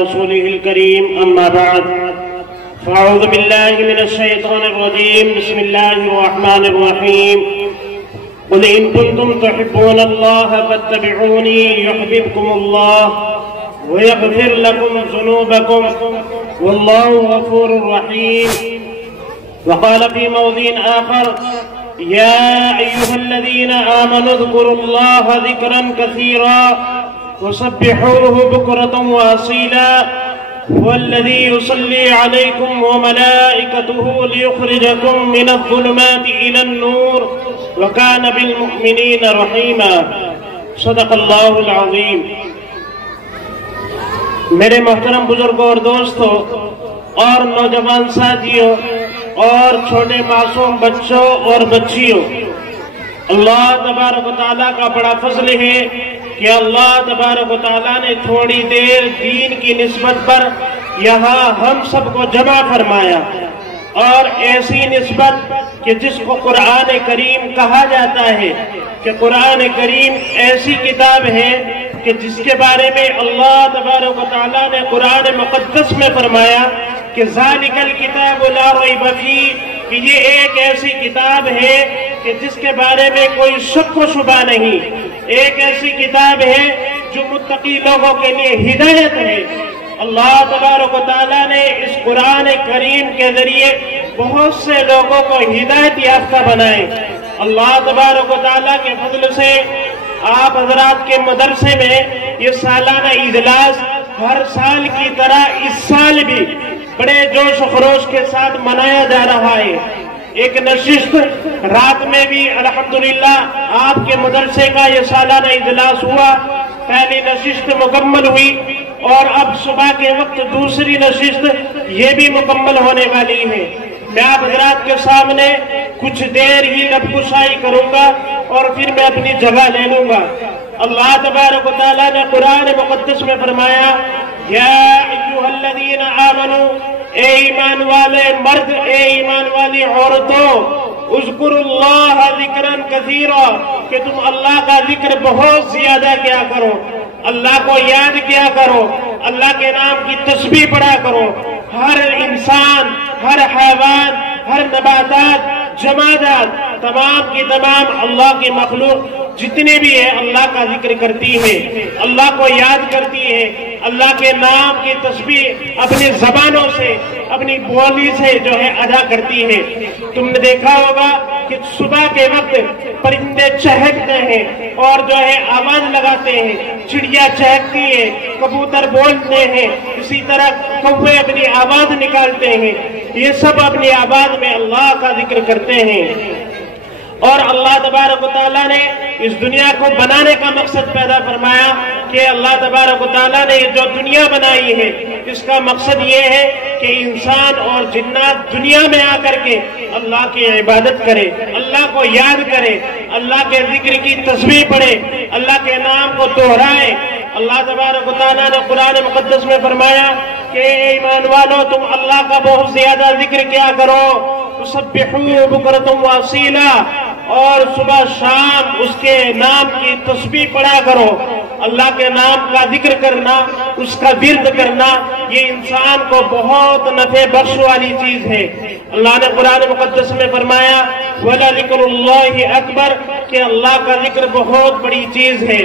رسوله الكريم أما بعد فأعوذ بالله من الشيطان الرجيم بسم الله الرحمن الرحيم قل إن كنتم تحبون الله فاتبعوني يحببكم الله ويغفر لكم ذنوبكم والله غفور رحيم. وقال في موضع آخر يا أيها الذين آمنوا اذكروا الله ذكرا كثيرا وسبحوه بكرة وأصيلا هو الذي يصلي عليكم وملائكته ليخرجكم من الظلمات إلى النور وكان بالمؤمنين رحيما. صدق اللہ العظیم. میرے محترم بزرگوں اور دوستوں اور نوجوان ساتھیوں اور چھوٹے معصوم بچوں اور بچیوں، اللہ تبارک و تعالیٰ کا بڑا فضل ہے کہ اللہ تبارک و تعالیٰ نے تھوڑی دیر دین کی نسبت پر یہاں ہم سب کو جمع فرمایا، اور ایسی نسبت کہ جس کو قرآن کریم کہا جاتا ہے کہ قرآن کریم ایسی کتاب ہے کہ جس کے بارے میں اللہ تبارک و تعالیٰ نے قرآن مقدس میں فرمایا کہ ذالک الکتاب لا ریب فیہ، کہ یہ ایک ایسی کتاب ہے کہ جس کے بارے میں کوئی شک و شبہ نہیں، ایک ایسی کتاب ہے جو متقی لوگوں کے لیے ہدایت ہے. اللہ تبارک و تعالیٰ نے اس قرآن کریم کے ذریعے بہت سے لوگوں کو ہدایت یافتہ بنائے. اللہ تبارک و تعالیٰ کے فضل سے آپ حضرات کے مدرسے میں یہ سالانہ اجلاس ہر سال کی طرح اس سال بھی بڑے جوش و خروش کے ساتھ منایا جا رہا ہے. ایک نشست رات میں بھی الحمدللہ آپ کے مدرسے کا یہ سالانہ اجلاس ہوا، پہلی نشست مکمل ہوئی اور اب صبح کے وقت دوسری نشست یہ بھی مکمل ہونے والی ہے. میں آپ حضرات کے سامنے کچھ دیر ہی لب کشائی کروں گا اور پھر میں اپنی جگہ لے لوں گا. اللہ تبارک و تعالیٰ نے قرآن مقدس میں فرمایا یا ایھا الذین آمنو، اے ایمان والے مرد، اے ایمان والی عورتوں، اذکروا اللہ ذکرا کثیرا، کہ تم اللہ کا ذکر بہت زیادہ کیا کرو، اللہ کو یاد کیا کرو، اللہ کے نام کی تسبیح پڑھا کرو. ہر انسان، ہر حیوان، ہر نباتات، جمادات، تمام کی تمام اللہ کی مخلوق جتنی بھی ہے اللہ کا ذکر کرتی ہے، اللہ کو یاد کرتی ہے، اللہ کے نام کی تسبیح اپنی زبانوں سے، اپنی بولی سے جو ہے ادا کرتی ہے. تم نے دیکھا ہوگا کہ صبح کے وقت پرندے چہکتے ہیں اور جو ہے آواز لگاتے ہیں، چڑیا چہکتی ہے، کبوتر بولتے ہیں، اسی طرح کوے اپنی آواز نکالتے ہیں. یہ سب اپنی آواز میں اللہ کا ذکر کرتے ہیں. اور اللہ تبارک و تعالیٰ نے اس دنیا کو بنانے کا مقصد پیدا فرمایا کہ اللہ تبارک و تعالیٰ نے جو دنیا بنائی ہے اس کا مقصد یہ ہے کہ انسان اور جنات دنیا میں آ کر کے اللہ کی عبادت کرے، اللہ کو یاد کرے، اللہ کے ذکر کی تسبیح پڑھے، اللہ کے نام کو دہرائے. اللہ تبارک و تعالیٰ نے قرآن مقدس میں فرمایا کہ ایمان والو تم اللہ کا بہت زیادہ ذکر کیا کرو، تسبحوہ بکرۃ واصیلا، اور صبح شام اس کے نام کی تسبیح پڑھا کرو. اللہ کے نام کا ذکر کرنا، اس کا ورد کرنا، یہ انسان کو بہت نفع بخش والی چیز ہے. اللہ نے قرآن مقدس میں فرمایا وَلَذِكْرُ اللَّهِ أَكْبَرُ، کہ اللہ کا ذکر بہت بڑی چیز ہے،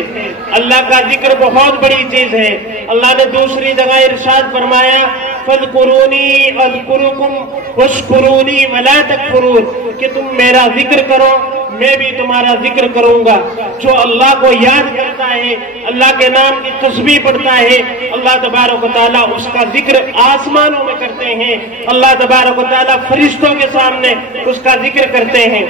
اللہ کا ذکر بہت بڑی چیز ہے. اللہ نے دوسری جگہ ارشاد فرمایا فَاذْكُرُونِي أَذْكُرُكُمْ وَاشْكُرُونِي وَلَا تَكْفُرُونَ، کہ تم میرا ذکر کرو میں بھی تمہارا ذکر کروں گا. جو اللہ کو یاد کرتا ہے، اللہ کے نام کی تسبیح پڑھتا ہے، اللہ تبارک و تعالیٰ اس کا ذکر آسمانوں میں کرتے ہیں، اللہ تبارک و تعالیٰ فرشتوں کے سامنے اس کا ذکر کرتے ہیں.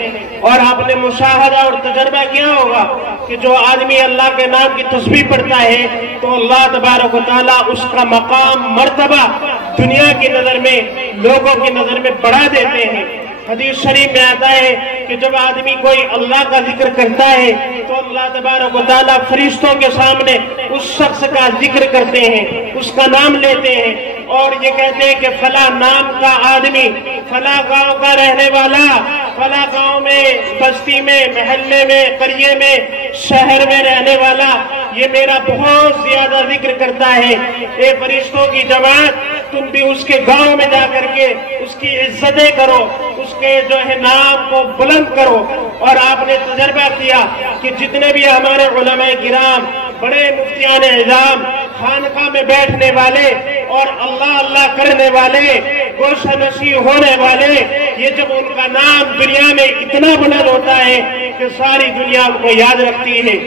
اور آپ نے مشاہدہ اور تجربہ کیا ہوگا کہ جو آدمی اللہ کے نام کی تسبیح پڑھتا ہے تو اللہ تبارک و تعالیٰ اس کا مقام، مرتبہ دنیا کی نظر میں، لوگوں کی نظر میں بڑھا دیتے ہیں. حدیث شریف میں آتا ہے کہ جب آدمی کوئی اللہ کا ذکر کرتا ہے تو اللہ تبارک و تعالیٰ فرشتوں کے سامنے اس شخص کا ذکر کرتے ہیں، اس کا نام لیتے ہیں اور یہ کہتے ہیں کہ فلاں نام کا آدمی، فلاں گاؤں کا رہنے والا، فلاں گاؤں میں، بستی میں، محلے میں، قریے میں، شہر میں رہنے والا یہ میرا بہت زیادہ ذکر کرتا ہے۔ اے فرشتوں کی جماعت، تم بھی اس کے گاؤں میں جا کر کے اس کی عزتیں کرو، اس کے جو ہے نام کو بلند کرو۔ اور آپ نے تجربہ کیا کہ جتنے بھی ہمارے علماء کرام، بڑے مفتیان اعظام، خانقاہ میں بیٹھنے والے اور اللہ اللہ کرنے والے، گوشہ نشین ہونے والے، یہ جب ان کا نام دنیا میں اتنا بلند ہوتا ہے کہ ساری دنیا ان کو یاد رکھتی ہے۔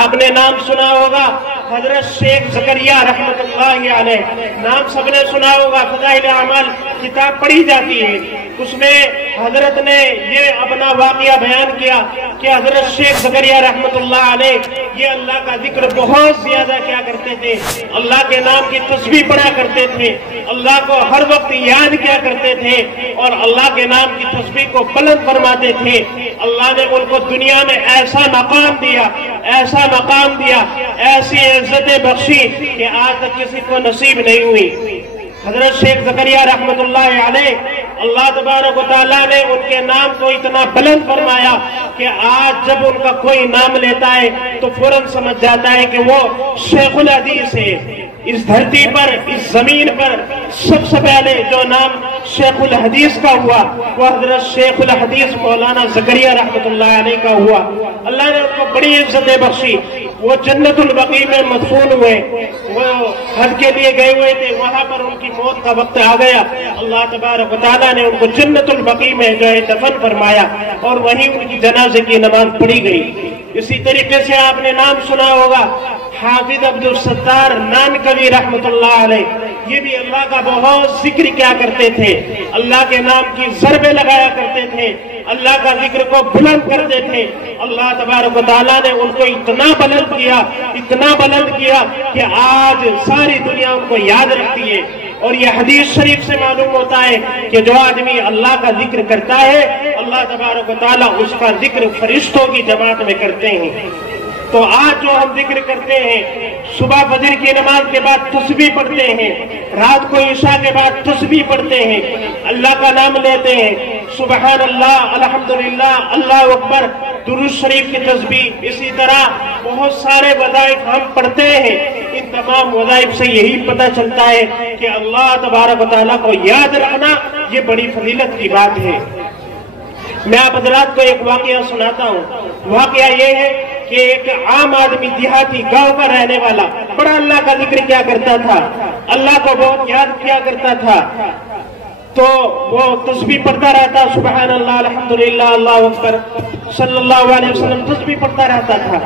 آپ نے نام سنا ہوگا حضرت شیخ زکریا رحمت اللہ علیہ، نام سب نے سنا ہوگا، فضائل اعمال کتاب پڑھی جاتی ہے، اس میں حضرت نے یہ اپنا واقعہ بیان کیا کہ حضرت شیخ زکریا رحمت اللہ علیہ یہ اللہ کا ذکر بہت زیادہ کیا کرتے تھے، اللہ کے نام کی تسبیح پڑھا کرتے تھے، اللہ کو ہر وقت یاد کیا کرتے تھے اور اللہ کے نام کی تسبیح کو بلند فرماتے تھے۔ اللہ نے ان کو دنیا میں ایسا مقام دیا، ایسا مقام دیا، ایسی عزتیں بخشی کہ آج تک کسی کو نصیب نہیں ہوئی۔ حضرت شیخ زکریا رحمت اللہ علیہ، اللہ تبارک و تعالیٰ نے ان کے نام کو اتنا بلند فرمایا کہ آج جب ان کا کوئی نام لیتا ہے تو فوراً سمجھ جاتا ہے کہ وہ شیخ الحدیث ہے۔ اس دھرتی پر، اس زمین پر سب سے پہلے جو نام شیخ الحدیث کا ہوا وہ حضرت شیخ الحدیث مولانا زکریا رحمت اللہ علیہ کا ہوا۔ اللہ نے ان کو بڑی عزتیں بخشی، وہ جنت البقیع میں مدفون ہوئے، وہ حج کے لیے گئے ہوئے تھے، وہاں پر ان کی موت کا وقت آ گیا، اللہ تبارک و تعالیٰ نے ان کو جنت البقیع میں جو ہے دفن فرمایا اور وہیں ان کی جنازے کی نماز پڑھی گئی۔ اسی طریقے سے آپ نے نام سنا ہوگا حافظ عبدالستار نانکوی رحمت اللہ علیہ، یہ بھی اللہ کا بہت ذکر کیا کرتے تھے، اللہ کے نام کی ضربیں لگایا کرتے تھے، اللہ کا ذکر کو بلند کرتے تھے۔ اللہ تبارک و تعالیٰ نے ان کو اتنا بلند کیا، اتنا بلند کیا کہ آج ساری دنیا ان کو یاد رکھتی ہے۔ اور یہ حدیث شریف سے معلوم ہوتا ہے کہ جو آدمی اللہ کا ذکر کرتا ہے اللہ تبارک و تعالیٰ اس کا ذکر فرشتوں کی جماعت میں کرتے ہیں۔ تو آج جو ہم ذکر کرتے ہیں، صبح فجر کی نماز کے بعد تسبیح پڑھتے ہیں، رات کو عشاء کے بعد تسبیح پڑھتے ہیں، اللہ کا نام لیتے ہیں، سبحان اللہ، الحمدللہ، اللہ اکبر، درود شریف کی تسبیح، اسی طرح بہت سارے وظائف ہم پڑھتے ہیں۔ ان تمام وظائف سے یہی پتہ چلتا ہے کہ اللہ تبارک و تعالیٰ کو یاد رکھنا یہ بڑی فضیلت کی بات ہے۔ میں آپ حضرات کو ایک واقعہ سناتا ہوں۔ واقعہ یہ ہے کہ ایک عام آدمی، دیہاتی گاؤں کا رہنے والا، بڑا اللہ کا ذکر کیا کرتا تھا، اللہ کو بہت یاد کیا کرتا تھا، تو وہ تسبیح پڑھتا رہتا، سبحان اللہ، الحمدللہ، اللہ اکبر، صلی اللہ علیہ وسلم، تسبیح پڑھتا رہتا تھا۔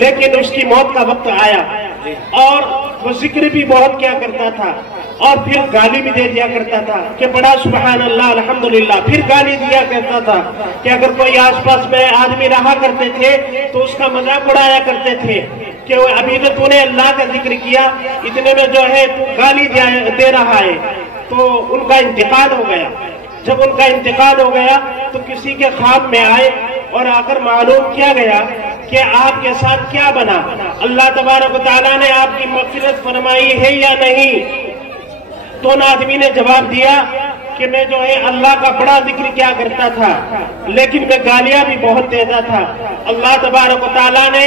لیکن اس کی موت کا وقت آیا اور وہ ذکر بھی بہت کیا کرتا تھا اور پھر گالی بھی دے دیا کرتا تھا کہ بڑا سبحان اللہ، الحمدللہ، پھر گالی دیا کرتا تھا کہ اگر کوئی آس پاس میں آدمی رہا کرتے تھے تو اس کا مذاق اڑایا کرتے تھے کہ ابھی تو نے اللہ کا ذکر کیا، اتنے میں جو ہے تو گالی دے رہا ہے۔ تو ان کا انتقال ہو گیا۔ جب ان کا انتقال ہو گیا تو کسی کے خواب میں آئے اور آ کر معلوم کیا گیا کہ آپ کے ساتھ کیا بنا، اللہ تبارک و تعالیٰ نے آپ کی مغفرت فرمائی ہے یا نہیں؟ تو ان آدمی نے جواب دیا کہ میں جو ہے اللہ کا بڑا ذکر کیا کرتا تھا لیکن میں گالیاں بھی بہت دیتا تھا۔ اللہ تبارک و تعالیٰ نے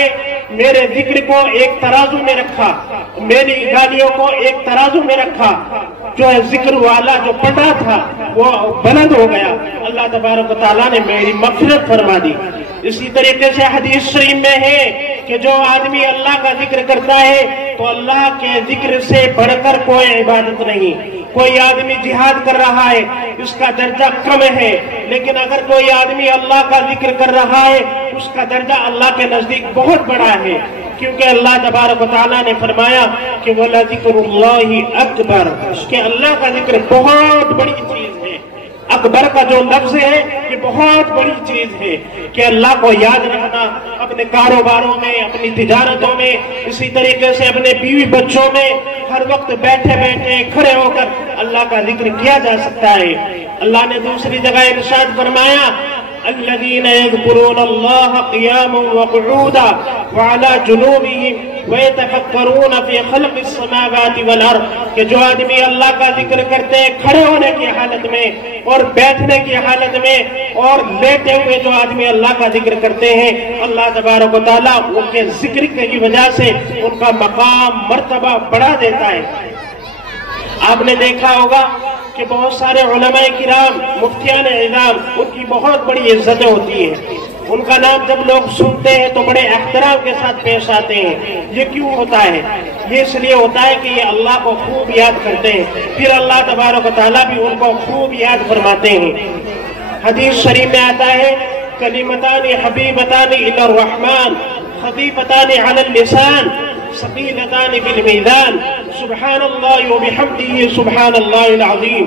میرے ذکر کو ایک ترازو میں رکھا، میری گالیوں کو ایک ترازو میں رکھا، جو ہے ذکر والا جو پڑھا تھا وہ بلند ہو گیا، اللہ تبارک و تعالیٰ نے میری مغفرت فرما دی۔ اسی طریقے سے حدیث شریف میں ہے کہ جو آدمی اللہ کا ذکر کرتا ہے تو اللہ کے ذکر سے بڑھ کر کوئی عبادت نہیں۔ کوئی آدمی جہاد کر رہا ہے، اس کا درجہ کم ہے، لیکن اگر کوئی آدمی اللہ کا ذکر کر رہا ہے اس کا درجہ اللہ کے نزدیک بہت بڑا ہے، کیونکہ اللہ تبارک و تعالیٰ نے فرمایا کہ وَلَذِكْرُ اللَّهِ أَكْبَرُ، کہ اللہ کا ذکر بہت بڑی چیز ہے۔ اکبر کا جو لفظ ہے یہ بہت بڑی چیز ہے کہ اللہ کو یاد رکھنا اپنے کاروباروں میں، اپنی تجارتوں میں، اسی طریقے سے اپنے بیوی بچوں میں ہر وقت بیٹھے بیٹھے کھڑے ہو کر اللہ کا ذکر کیا جا سکتا ہے۔ اللہ نے دوسری جگہ ارشاد فرمایا الذين يذكرون الله قياما وقعودا وعلى جنوبهم وَيَتَفَكَّرُونَ فِي خَلْقِ السَّمَاوَاتِ وَالْأَرْضِ کہ جو آدمی اللہ کا ذکر کرتے ہیں کھڑے ہونے کی حالت میں اور بیٹھنے کی حالت میں اور لیٹے ہوئے جو آدمی اللہ کا ذکر کرتے ہیں، اللہ تبارک و تعالیٰ ان کے ذکر کی وجہ سے ان کا مقام مرتبہ بڑھا دیتا ہے۔ آپ نے دیکھا ہوگا کہ بہت سارے علماء کرام، مفتیان اعظام، ان کی بہت بڑی عزتیں ہوتی ہیں۔ ان کا نام جب لوگ سنتے ہیں تو بڑے احترام کے ساتھ پیش آتے ہیں۔ یہ کیوں ہوتا ہے؟ یہ اس لیے ہوتا ہے کہ یہ اللہ کو خوب یاد کرتے ہیں، پھر اللہ تبارک و تعالیٰ بھی ان کو خوب یاد فرماتے ہیں۔ حدیث شریف میں آتا ہے کلمتان حبیبتان الی الرحمن خفیفتان علی اللسان ثقیلتان فی المیزان سبحان اللہ وبحمدہ سبحان اللہ العظیم،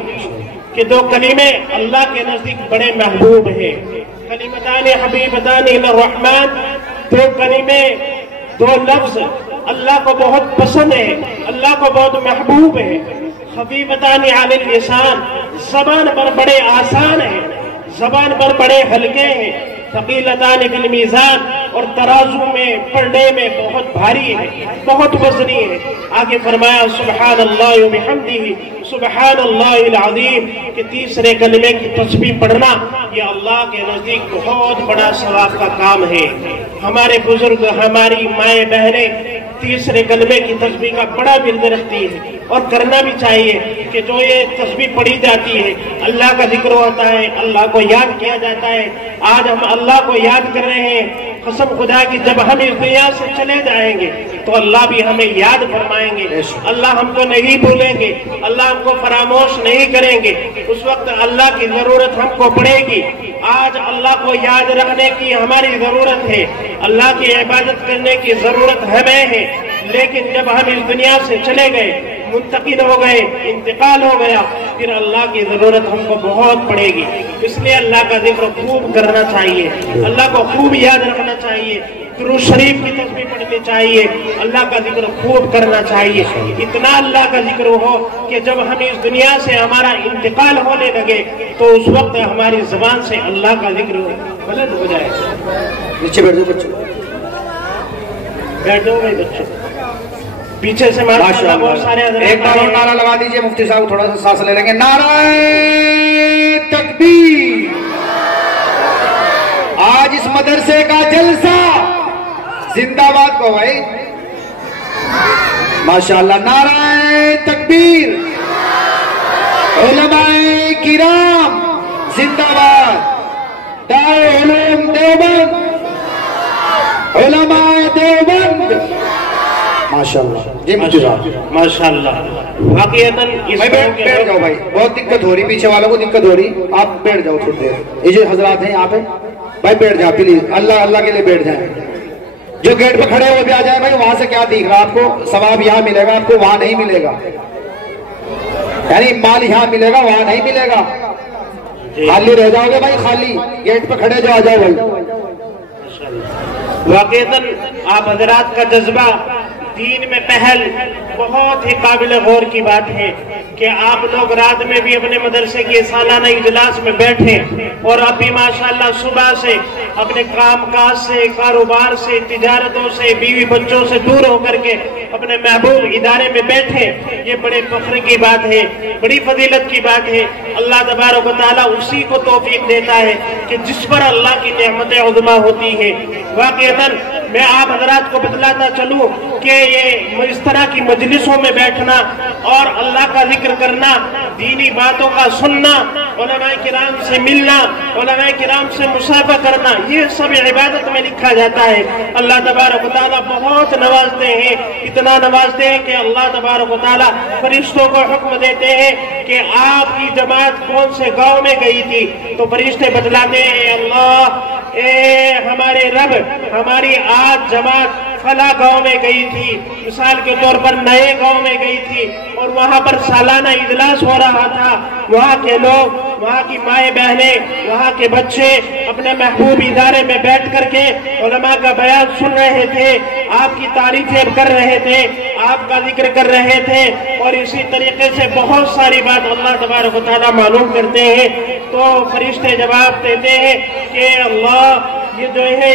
کہ دو کلمے اللہ کے نزدیک بڑے محبوب ہیں۔ کلمتان حبیبتان الی الرحمن، دو کلمے، دو لفظ اللہ کو بہت پسند ہے، اللہ کو بہت محبوب ہے۔ خفیفتان علی اللسان، زبان پر بڑے آسان ہیں، زبان پر بڑے ہلکے ہیں۔ ثقیلتان فی المیزان، اور ترازو میں پڑھنے میں بہت بھاری ہے، بہت وزنی ہے۔ آگے فرمایا سبحان اللہ وبحمدہ سبحان اللہ العظیم، کہ تیسرے کلمے کی تسبیح پڑھنا یہ اللہ کے نزدیک بہت بڑا ثواب کا کام ہے۔ ہمارے بزرگ، ہماری مائیں بہنیں تیسرے کلمے کی تسبیح کا بڑا ورد رکھتی ہے، اور کرنا بھی چاہیے کہ جو یہ تسبیح پڑھی جاتی ہے، اللہ کا ذکر ہوتا ہے، اللہ کو یاد کیا جاتا ہے۔ آج ہم اللہ کو یاد کر رہے ہیں، قسم خدا کی جب ہم اس دنیا سے چلے جائیں گے تو اللہ بھی ہمیں یاد فرمائیں گے، اللہ ہم کو نہیں بھولیں گے، اللہ ہم کو فراموش نہیں کریں گے۔ اس وقت اللہ کی ضرورت ہم کو پڑے گی۔ آج اللہ کو یاد رکھنے کی ہماری ضرورت ہے، اللہ کی عبادت کرنے کی ضرورت ہمیں ہے، لیکن جب ہم اس دنیا سے چلے گئے، منتقل ہو گئے، انتقال ہو گیا، پھر اللہ کی ضرورت ہم کو بہت پڑے گی۔ اس لیے اللہ کا ذکر خوب کرنا چاہیے، اللہ کو خوب یاد رکھنا چاہیے، درود شریف کی تسبیح پڑھنی چاہیے، اللہ کا ذکر خوب کرنا چاہیے۔ اتنا اللہ کا ذکر ہو کہ جب ہم اس دنیا سے ہمارا انتقال ہونے لگے تو اس وقت ہماری زبان سے اللہ کا ذکر بلند ہو جائے۔ نیچے بیٹھ جاؤ بچوں، بیٹھ جاؤ بھائی بچوں، پیچھے سے ماشاءاللہ بہت سارے حضرات۔ ایک بار اور نعرہ لگا دیجئے، مفتی صاحب تھوڑا سا سانس لے لیں گے۔ نعرہ تکبیر! آج اس مدرسے کا جلسہ زندہ باد کو بھائی، ماشاءاللہ، نعرہ تکبیر! علماء کرام زندہ باد، دارالعلوم دیوبند، علماء دیوبند، ماشاءاللہ۔ جی مفتی صاحب ماشاءاللہ، واقعیتاً بیٹھ جاؤ بھائی، بہت دقت ہو رہی، پیچھے والوں کو دقت ہو رہی، آپ بیٹھ جاؤ تھوڑی دیر۔ یہ جو حضرات ہیں یہاں پہ بھائی بیٹھ جائیں پلیز، اللہ اللہ کے لیے بیٹھ جائیں۔ جو گیٹ پہ کھڑے ہوئے بھی آ جائیں بھائی، وہاں سے کیا دیکھ رہا آپ کو؟ ثواب یہاں ملے گا، آپ کو وہاں نہیں ملے گا، یعنی مال یہاں ملے گا، وہاں نہیں ملے گا۔ خالی رہ جاؤ گے بھائی، خالی گیٹ پہ کھڑے جو آ جاؤ بھائی۔ واقعیتاً آپ حضرات کا جذبہ دین میں پہل بہت ہی قابل غور کی بات ہے کہ آپ لوگ رات میں بھی اپنے مدرسے کی سالانہ اجلاس میں بیٹھے، اور اب بھی ماشاءاللہ صبح سے اپنے کام کاج سے، کاروبار سے، تجارتوں سے، بیوی بچوں سے دور ہو کر کے اپنے محبوب ادارے میں بیٹھے۔ یہ بڑے فخر کی بات ہے، بڑی فضیلت کی بات ہے۔ اللہ تبارک و تعالیٰ اسی کو توفیق دیتا ہے کہ جس پر اللہ کی نعمت عظمیٰ ہوتی ہے۔ واقعتاً میں آپ حضرات کو بتلاتا چلوں کہ یہ اس طرح کی مجلسوں میں بیٹھنا اور اللہ کا ذکر کرنا، دینی باتوں کا سننا، علماء کرام سے ملنا، علماء کرام سے مصافحہ کرنا، یہ سب عبادت میں لکھا جاتا ہے۔ اللہ تبارک و تعالیٰ بہت نوازتے ہیں، اتنا نوازتے ہیں کہ اللہ تبارک و تعالیٰ فرشتوں کو حکم دیتے ہیں کہ آپ کی جماعت کون سے گاؤں میں گئی تھی، تو فرشتے بتلاتے ہیں اللہ، اے ہمارے رب، ہماری آج جماعت فلاں گاؤں میں گئی تھی، مثال کے طور پر نئے گاؤں میں گئی تھی، اور وہاں پر سالانہ اجلاس ہو رہا تھا۔ وہاں کے لوگ، وہاں کی مائیں بہنیں، وہاں کے بچے اپنے محبوب ادارے میں بیٹھ کر کے علماء کا بیان سن رہے تھے، آپ کی تعریفیں کر رہے تھے، آپ کا ذکر کر رہے تھے، اور اسی طریقے سے بہت ساری بات اللہ تبارک و تعالیٰ معلوم کرتے ہیں۔ تو فرشتے جواب دیتے ہیں کہ اللہ، یہ جو ہے